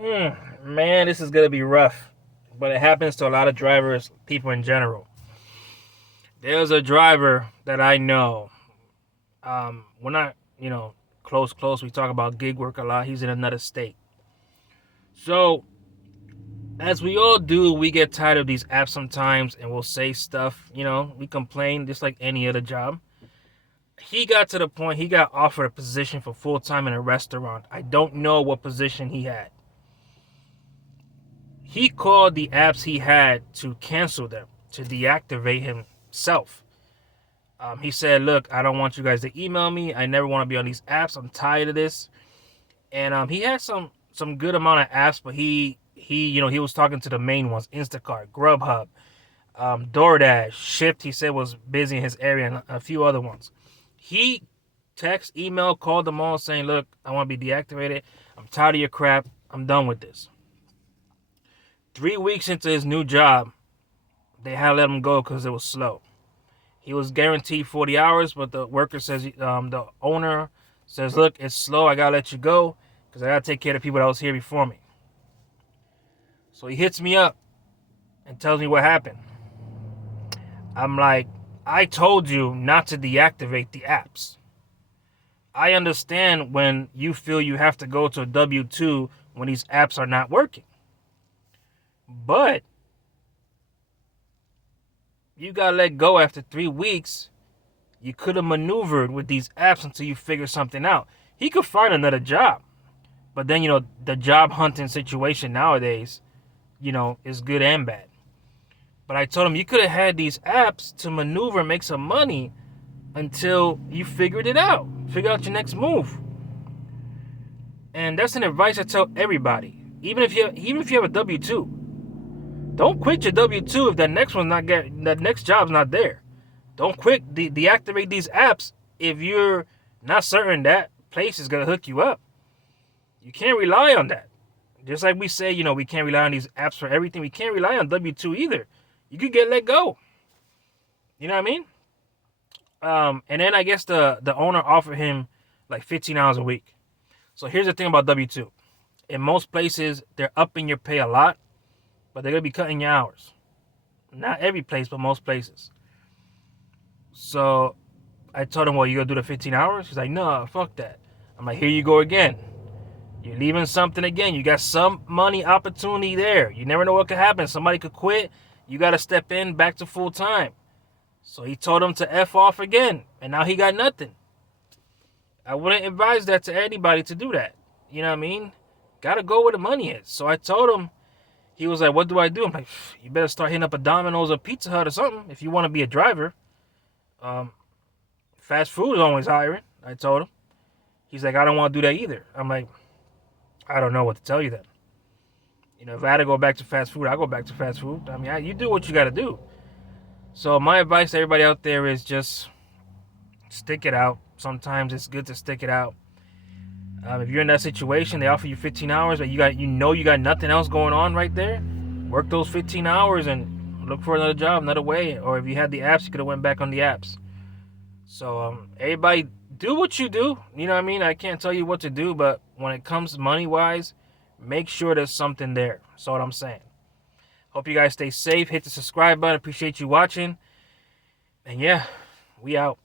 Man, this is gonna be rough, but it happens to a lot of drivers, people in general. There's a driver that I know. We're not, close. We talk about gig work a lot. He's in another state. So, as we all do, we get tired of these apps sometimes, and we'll say stuff. We complain just like any other job. He got to the point he got offered a position for full time in a restaurant. I don't know what position he had. He called the apps he had to cancel them, to deactivate himself. He said, "Look, I don't want you guys to email me. I never want to be on these apps. I'm tired of this." And he had some good amount of apps, but he was talking to the main ones: Instacart, Grubhub, DoorDash, Shift. He said was busy in his area, and a few other ones. He text, email, called them all saying, "Look, I want to be deactivated. I'm tired of your crap. I'm done with this." 3 weeks into his new job, they had to let him go because it was slow. He was guaranteed 40 hours, but the worker says, the owner says, "Look, it's slow. I gotta let you go because I gotta take care of the people that was here before me." So he hits me up and tells me what happened. I'm like, "I told you not to deactivate the apps. I understand when you feel you have to go to a W-2 when these apps are not working. But you got let go after 3 weeks. You could have maneuvered with these apps until you figure something out." He could find another job. But then, the job hunting situation nowadays, is good and bad. But I told him you could have had these apps to maneuver and make some money until you figured it out. Figure out your next move. And that's an advice I tell everybody. Even if you have a W-2, don't quit your W-2 if that next job's not there. Don't quit deactivate these apps if you're not certain that place is gonna hook you up. You can't rely on that. Just like we say, we can't rely on these apps for everything. We can't rely on W-2 either. You could get let go. You know what I mean? And then I guess the owner offered him like 15 hours a week. So here's the thing about W-2. In most places, they're upping your pay a lot, but they're gonna be cutting your hours. Not every place, but most places. So I told him, "Well, you gonna do the 15 hours?" He's like, "No, fuck that." I'm like, "Here you go again. You're leaving something again. You got some money opportunity there. You never know what could happen. Somebody could quit. You got to step in back to full time." So he told him to F off again, and now he got nothing. I wouldn't advise that to anybody to do that. You know what I mean? Got to go where the money is. So I told him, he was like, "What do I do?" I'm like, "You better start hitting up a Domino's or Pizza Hut or something if you want to be a driver. Um, Fast food is always hiring." I told him. He's like, "I don't want to do that either." I'm like, "I don't know what to tell you then. If I had to go back to fast food, I'll go back to fast food. I mean, you do what you got to do." So my advice to everybody out there is just stick it out. Sometimes it's good to stick it out. If you're in that situation, they offer you 15 hours, but you got nothing else going on right there. Work those 15 hours and look for another job, another way. Or if you had the apps, you could have went back on the apps. So everybody, do what you do. You know what I mean? I can't tell you what to do, but when it comes money wise, make sure there's something there. That's what I'm saying. Hope you guys stay safe. Hit the subscribe button. Appreciate you watching. And yeah, we out.